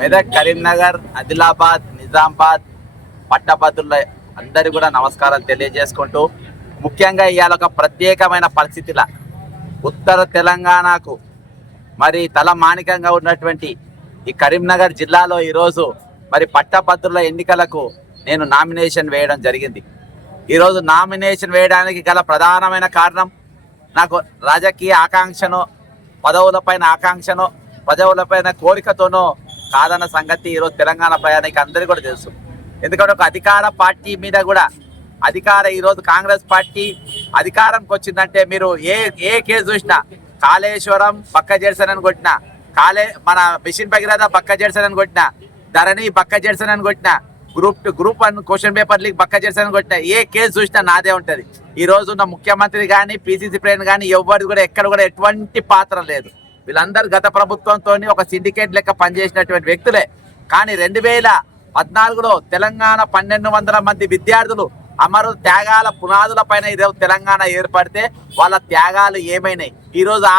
మెదక్, కరీంనగర్, ఆదిలాబాద్, నిజామాబాద్ పట్టభద్రుల అందరికీ కూడా నమస్కారం తెలియజేసుకుంటూ, ముఖ్యంగా ఇవాళ ఒక ప్రత్యేకమైన పరిస్థితిలో ఉత్తర తెలంగాణకు మరి తలమానికంగా ఉన్నటువంటి ఈ కరీంనగర్ జిల్లాలో ఈరోజు మరి పట్టభద్రుల ఎన్నికలకు నేను నామినేషన్ వేయడం జరిగింది. ఈరోజు నామినేషన్ వేయడానికి గల ప్రధానమైన కారణం, నాకు రాజకీయ ఆకాంక్షను, పదవులపైన ఆకాంక్షను, పదవులపైన కోరికతోనో కాదన్న సంగతి ఈరోజు తెలంగాణ ప్రయాణికి అందరికీ కూడా తెలుసు. ఎందుకంటే ఒక అధికార పార్టీ మీద కూడా ఈరోజు కాంగ్రెస్ పార్టీ అధికారంకి వచ్చిందంటే మీరు ఏ కేసు చూసినా, కాళేశ్వరం పక్క చేర్సనని కొట్టినా, మన మిషన్ భగీరథ పక్క చేర్సనని కొట్టినా, ధరణి పక్క చేర్సనని కొట్టినా, గ్రూప్ 1 క్వశ్చన్ పేపర్ లీక్ పక్క చేర్సనని కొట్టినా, ఏ కేసు చూసినా నాదే ఉంటుంది. ఈ రోజు ఉన్న ముఖ్యమంత్రి కానీ, పిసిసి ప్రెసిడెంట్ కానీ ఎవరిది కూడా ఎక్కడ కూడా ఎటువంటి పాత్ర లేదు. వీళ్ళందరూ గత ప్రభుత్వంతో ఒక సిండికేట్ లెక్క పనిచేసినటువంటి వ్యక్తులే. కానీ 2014లో తెలంగాణ 1200 మంది విద్యార్థులు అమరు త్యాగాల పునాదుల పైన ఈరోజు తెలంగాణ ఏర్పడితే వాళ్ళ త్యాగాలు ఏమైనాయి?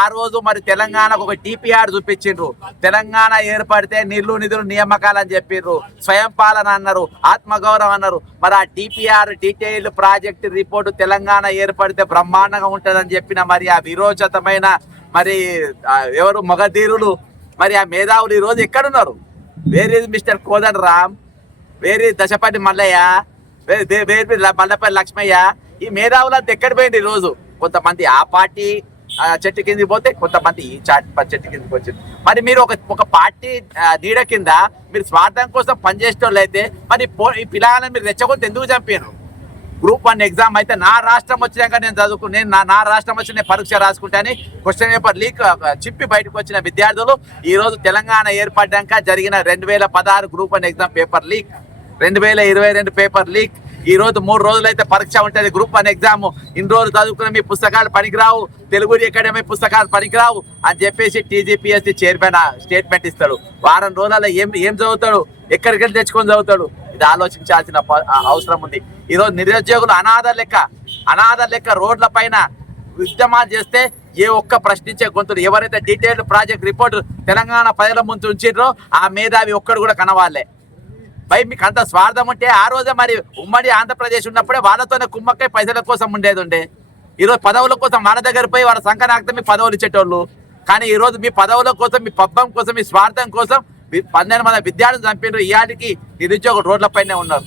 ఆ రోజు మరి తెలంగాణకు ఒక టీపీఆర్ చూపించిండ్రు. తెలంగాణ ఏర్పడితే నిధులు నియామకాలు అని చెప్పిర్రు, స్వయం పాలన అన్నారు, ఆత్మగౌరవం అన్నారు. మరి ఆ TPR detail project report Telangana ఏర్పడితే బ్రహ్మాండంగా ఉంటుందని చెప్పిన మరి ఆ విరోచతమైన మరి ఎవరు మగధీరులు, మరి ఆ మేధావులు ఈరోజు ఎక్కడున్నారు? Where is mister Kodanda Ram, where is Dashapathi Mallayya, Mallapalli Lakshmayya? ఈ మేధావులంతా ఎక్కడ పోయింది? ఈరోజు కొంతమంది ఆ పార్టీ చెట్టు కిందికి పోతే, కొంతమంది ఈ చెట్టు కిందికి వచ్చింది. మరి మీరు ఒక పార్టీ నీడ కింద మీరు స్వార్థం కోసం పనిచేసేటోళ్ళు అయితే మరి ఈ పిల్లలను మీరు రెచ్చగొట్టి ఎందుకు చంపారు? గ్రూప్ 1 ఎగ్జామ్ అయితే నా రాష్ట్రం వచ్చినాక నేను నా రాష్ట్రం వచ్చి నేను పరీక్ష రాసుకుంటాను క్వశ్చన్ పేపర్ లీక్ చిప్పి బయటకు వచ్చిన విద్యార్థులు ఈరోజు తెలంగాణ ఏర్పడ్డాక జరిగిన 2016 group 1 exam paper leak, 2022 paper leak. ఈ రోజు 3 రోజులైతే పరీక్ష ఉంటుంది గ్రూప్ 1 ఎగ్జామ్. ఇన్ని రోజులు చదువుకున్న మీ పుస్తకాలు పనికిరావు, తెలుగు అకాడమీ పుస్తకాలు పనికిరావు అని చెప్పేసి టీజీపీఎస్సీ చైర్మన్ స్టేట్మెంట్ ఇస్తాడు. వారం రోజులలో ఏం చదువుతాడు? ఎక్కడికి వెళ్ళి తెచ్చుకొని చదువుతాడు? ఇది ఆలోచించాల్సిన అవసరం ఉంది. ఈరోజు నిరుద్యోగులు అనాథ లెక్క రోడ్ల పైన ఉద్యమాలు చేస్తే ఏ ఒక్క ప్రశ్నించే గొంతులు, ఎవరైతే డీటెయిల్డ్ ప్రాజెక్ట్ రిపోర్ట్ తెలంగాణ ప్రజల ముందు ఉంచిర్రో ఆ మేధావి ఒక్కడు కూడా కనవాలే. భయ మీకు అంత స్వార్థం ఉంటే ఆ రోజే మరి ఉమ్మడి ఆంధ్రప్రదేశ్ ఉన్నప్పుడే వాళ్ళతోనే కుమ్మక్కై పైసల కోసం ఉండేది. ఈరోజు పదవుల కోసం వాళ్ళ దగ్గర పోయి వాళ్ళ సంకనాక్తం మీ పదవులు ఇచ్చేటోళ్ళు. కానీ ఈరోజు మీ పదవుల కోసం, మీ పబ్బం కోసం, మీ స్వార్థం కోసం 12 మంది విద్యార్థులు చంపినారు. ఇయాటికి నిరుద్యోగులు రోడ్లపైనే ఉన్నారు.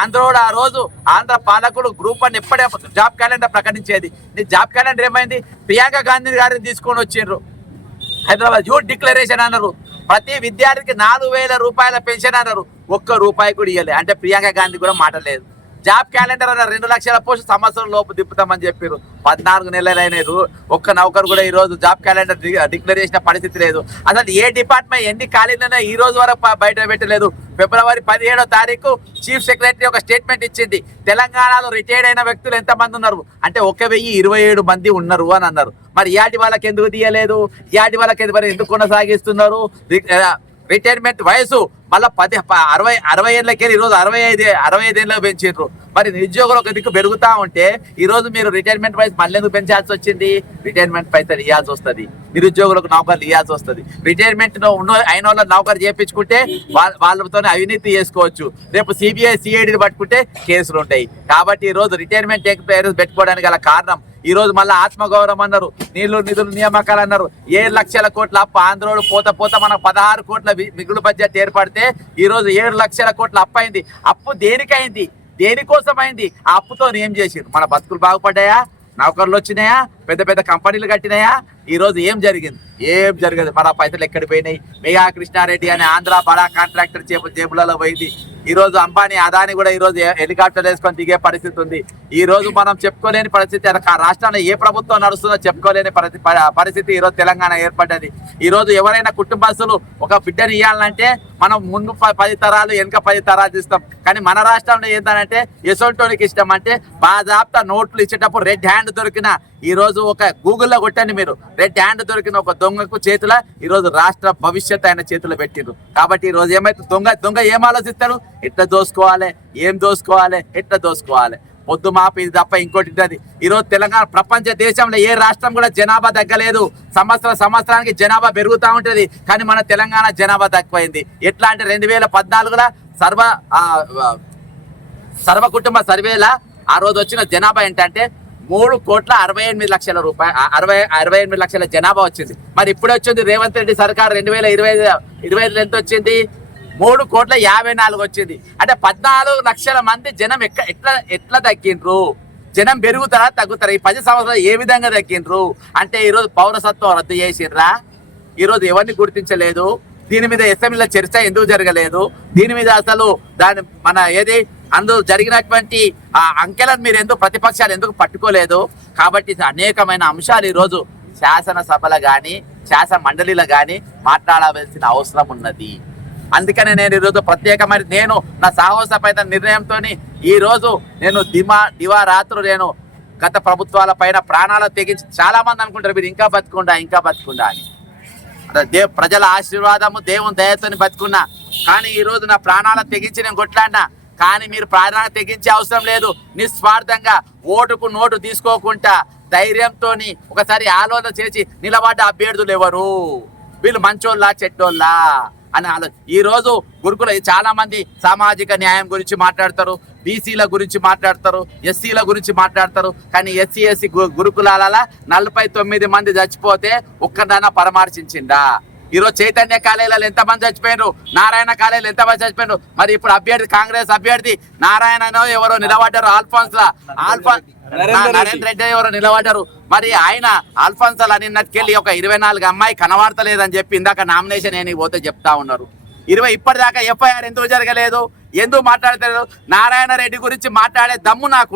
ఆంధ్రోడు ఆ రోజు ఆంధ్ర పాలకులు గ్రూప్ 1 ఎప్పుడే జాబ్ క్యాలెండర్ ప్రకటించేది. నీ జాబ్ క్యాలెండర్ ఏమైంది? ప్రియాంక గాంధీ గారిని తీసుకొని వచ్చిండ్రు. హైదరాబాద్ యూత్ డిక్లరేషన్ అన్నారు. ప్రతి విద్యార్థికి 4000 రూపాయల పెన్షన్ అన్నారు. ₹1 కూడా ఇవ్వలేదు. అంటే ప్రియాంక గాంధీ కూడా మాట లేదు. జాబ్ క్యాలెండర్ అన్నారు 2 లక్షల పోస్ట్ సంవత్సరం లోపు దిప్పుతామని చెప్పారు. 14 నెలలైనరు, ఒక్క నౌకరు కూడా ఈ రోజు జాబ్ క్యాలెండర్ డిక్లేర్ చేసిన పరిస్థితి లేదు. అసలు ఏ డిపార్ట్మెంట్ ఎన్ని ఖాళీలైనా ఈ రోజు వరకు బయట పెట్టలేదు. ఫిబ్రవరి 17వ తారీఖు చీఫ్ సెక్రటరీ ఒక స్టేట్మెంట్ ఇచ్చింది. తెలంగాణలో రిటైర్డ్ అయిన వ్యక్తులు ఎంతమంది ఉన్నారు అంటే 1027 మంది ఉన్నారు అని అన్నారు. మరి ఇయాటి వాళ్ళకి ఎందుకు తీయలేదు? ఇయాటి వాళ్ళకి ఎందుకు కొనసాగిస్తున్నారు? రిటైర్మెంట్ వయసు మళ్ళీ 60 ఏళ్ళకెళ్ళి ఈరోజు 65 ఏళ్ళకి పెంచారు. మరి నిరుద్యోగులు ఒక దిక్కు పెరుగుతూ ఉంటే ఈరోజు మీరు రిటైర్మెంట్ వయసు మళ్ళీ ఎందుకు పెంచాల్సి వచ్చింది? రిటైర్మెంట్ పైసలు ఇవ్వాల్సి వస్తుంది, నిరుద్యోగులకు నౌకర్లు ఇవ్వాల్సి వస్తుంది. రిటైర్మెంట్ అయిన వాళ్ళ నౌకరు చేయించుకుంటే వాళ్ళతో అవినీతి చేసుకోవచ్చు. రేపు సిబిఐ సిఐడిని పట్టుకుంటే కేసులు ఉంటాయి. కాబట్టి ఈరోజు రిటైర్మెంట్ పెట్టుకోవడానికి గల కారణం ఈ రోజు మళ్ళీ ఆత్మగౌరవం అన్నారు, నిధులు నియామకాలు అన్నారు. 7 లక్షల కోట్ల అప్పు ఆంధ్రోడు పోత మనకు 16 కోట్ల మిగులు బడ్జెట్ ఏర్పడితే ఈ రోజు 7 లక్షల కోట్ల అప్పు అయింది. అప్పు దేనికైంది? దేనికోసం అయింది? ఆ అప్పుతో ఏం చేసిరు? మన బతుకులు బాగుపడ్డాయా? నౌకర్లు వచ్చినాయా? పెద్ద కంపెనీలు కట్టినాయా? ఈ రోజు ఏం జరిగింది? ఏం జరగదు. మన పైసలు ఎక్కడికి పోయినాయి? మెగా కృష్ణారెడ్డి అనే ఆంధ్ర బడా కాంట్రాక్టర్ జేబులలో పోయింది. ఈ రోజు అంబానీ, అదాని కూడా ఈ రోజు హెలికాప్టర్ వేసుకొని దిగే పరిస్థితి ఉంది. ఈ రోజు మనం చెప్పుకోలేని పరిస్థితి, రాష్ట్రంలో ఏ ప్రభుత్వం నడుస్తుందో చెప్పుకోలేని పరిస్థితి ఈ రోజు తెలంగాణ ఏర్పడ్డది. ఈ రోజు ఎవరైనా కుటుంబస్తులు ఒక బిడ్డని ఇవ్వాలంటే మనం ముందు 10 తరాలు వెనుక 10 తరాలు ఇస్తాం. కానీ మన రాష్ట్రంలో ఏంటంటే ఎసోంటోనికి ఇష్టం అంటే బాజాప్తా నోట్లు ఇచ్చేటప్పుడు రెడ్ హ్యాండ్ దొరికిన ఈ రోజు ఒక గూగుల్లో కొట్టండి మీరు, రెడ్ హ్యాండ్ దొరికిన ఒక దొంగకు చేతుల ఈ రోజు రాష్ట్ర భవిష్యత్తు ఆయన చేతులు పెట్టిండ్రు. కాబట్టి ఈ రోజు ఏమైతే దొంగ ఏం ఆలోచిస్తారు? ఎట్లా దోసుకోవాలి, ఏం దోసుకోవాలి, ఎట్లా దోసుకోవాలి. పొద్దు మాపు ఇది తప్ప ఇంకోటి ఉంటుంది. ఈరోజు తెలంగాణ ప్రపంచ దేశంలో ఏ రాష్ట్రం కూడా జనాభా తగ్గలేదు. సంవత్సరానికి జనాభా పెరుగుతూ ఉంటుంది, కానీ మన తెలంగాణ జనాభా తక్కువైంది. ఎట్లా అంటే 2014లో సర్వ కుటుంబ సర్వేల ఆ రోజు వచ్చిన జనాభా ఏంటంటే 3,68,00,000 లక్షల జనాభా వచ్చింది. మరి ఇప్పుడే వచ్చింది రేవంత్ రెడ్డి సర్కార్ 2025 ఎంత వచ్చింది? 3,54,00,000 వచ్చింది. అంటే 14 లక్షల మంది జనం ఎట్లా తగ్గిండ్రు? జనం పెరుగుతారా తగ్గుతారా? ఈ 10 సంవత్సరాలు ఏ విధంగా తగ్గిండ్రు? అంటే ఈరోజు పౌరసత్వం రద్దు చేసిండ్రా? ఈరోజు ఎవరిని గుర్తించలేదు. దీని మీద అసెంబ్లీలో చర్చ ఎందుకు జరగలేదు? దీని మీద అసలు మన అందులో జరిగినటువంటి ఆ అంకెలను మీరు ఎందుకు ప్రతిపక్షాలు ఎందుకు పట్టుకోలేదు? కాబట్టి అనేకమైన అంశాలు ఈరోజు శాసనసభలో కానీ శాసన మండలిలో కానీ మాట్లాడవలసిన అవసరం ఉన్నది. అందుకనే నేను ఈరోజు ప్రత్యేకమైన నా సాహసపైన నిర్ణయంతో ఈరోజు నేను దివారాత్రులు నేను గత ప్రభుత్వాల పైన ప్రాణాలు తెగించి, చాలా మంది అనుకుంటారు మీరు ఇంకా బతుకుండా అని. ప్రజల ఆశీర్వాదము దేవుని దయతోని బతుకున్నా, కానీ ఈరోజు నా ప్రాణాలు తెగించి నేను కొట్లాడినా. కానీ మీరు ప్రాణాలు తెగించే అవసరం లేదు. నిస్వార్థంగా ఓటుకు నోటు తీసుకోకుండా ధైర్యంతో ఒకసారి ఆలోచన చేసి నిలబడ్డ అభ్యర్థులు ఎవరు, వీళ్ళు మంచోళ్ళా చెడ్డోళ్ళా అని ఈ రోజు గురుకుల చాలా మంది సామాజిక న్యాయం గురించి మాట్లాడతారు, బీసీల గురించి మాట్లాడతారు, ఎస్సీల గురించి మాట్లాడతారు. కానీ ఎస్సీ గురుకులాల 49 మంది చచ్చిపోతే ఒక్కదాన్న పరామర్శించిందా? ఈరోజు చైతన్య కాలేజీలలో ఎంతమంది చచ్చిపోయినారు? నారాయణ కాలేజీలో ఎంతమంది చచ్చిపోయినారు? మరి ఇప్పుడు అభ్యర్థి కాంగ్రెస్ అభ్యర్థి నారాయణనో ఎవరో నిలబడ్డారు, నరేంద్ర రెడ్డి ఎవరో నిలబడ్డారు. మరి ఆయన ఆల్ఫాన్సల్ అనిన్నట్టుకెళ్ళి ఒక 24 అమ్మాయి కనబడతలేదని చెప్పి ఇందాక నామినేషన్ అని పోతే చెప్తా ఉన్నారు. ఇప్పటిదాకా FIR ఎందుకు జరగలేదు? ఎందుకు మాట్లాడతారు? నారాయణ రెడ్డి గురించి మాట్లాడే దమ్ము నాకు